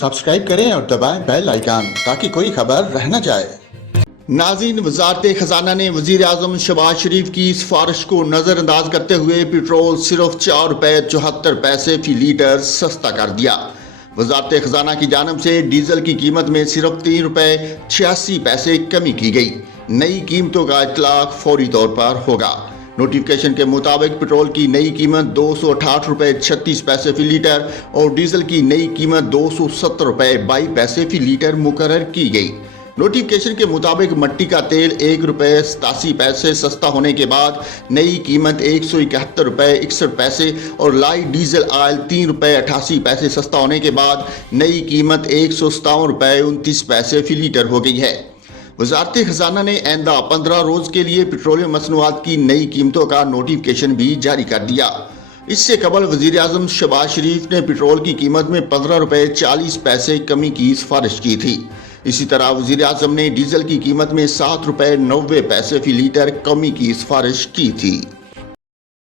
Subscribe करें और दबाएं बेल आइकन ताकि कोई खबर रह न जाए। नाज़रीन, वजारत खजाना ने वजीर आजम शहबाज शरीफ की सिफारिश को नज़रअंदाज करते हुए पेट्रोल सिर्फ ₹4.74 फी लीटर सस्ता कर दिया। वजारत खजाना की जानब से डीजल की कीमत में सिर्फ ₹3.86 कमी की गई। नई कीमतों का इतलाक फौरी तौर पर होगा। नोटिफिकेशन के मुताबिक पेट्रोल की नई कीमत ₹268.36 फी लीटर और डीजल की नई कीमत ₹270.22 फी लीटर मुकर्रर की गई। नोटिफिकेशन के मुताबिक मट्टी का तेल ₹1.87 सस्ता होने के बाद नई कीमत ₹171.61 और लाइट डीजल ऑयल ₹3.88 सस्ता होने के बाद नई कीमत ₹157.29 फी लीटर हो गई है। वजारत खजाना ने आइंदा 15 रोज के लिए पेट्रोलियम मसनूआत की नई कीमतों का नोटिफिकेशन भी जारी कर दिया। इससे कबल वजीर आजम शहबाज शरीफ ने पेट्रोल की कीमत में ₹15.40 कमी की सिफारिश की थी। इसी तरह वजीर आजम ने डीजल की कीमत में ₹7.90 फी लीटर कमी की सिफारिश की थी।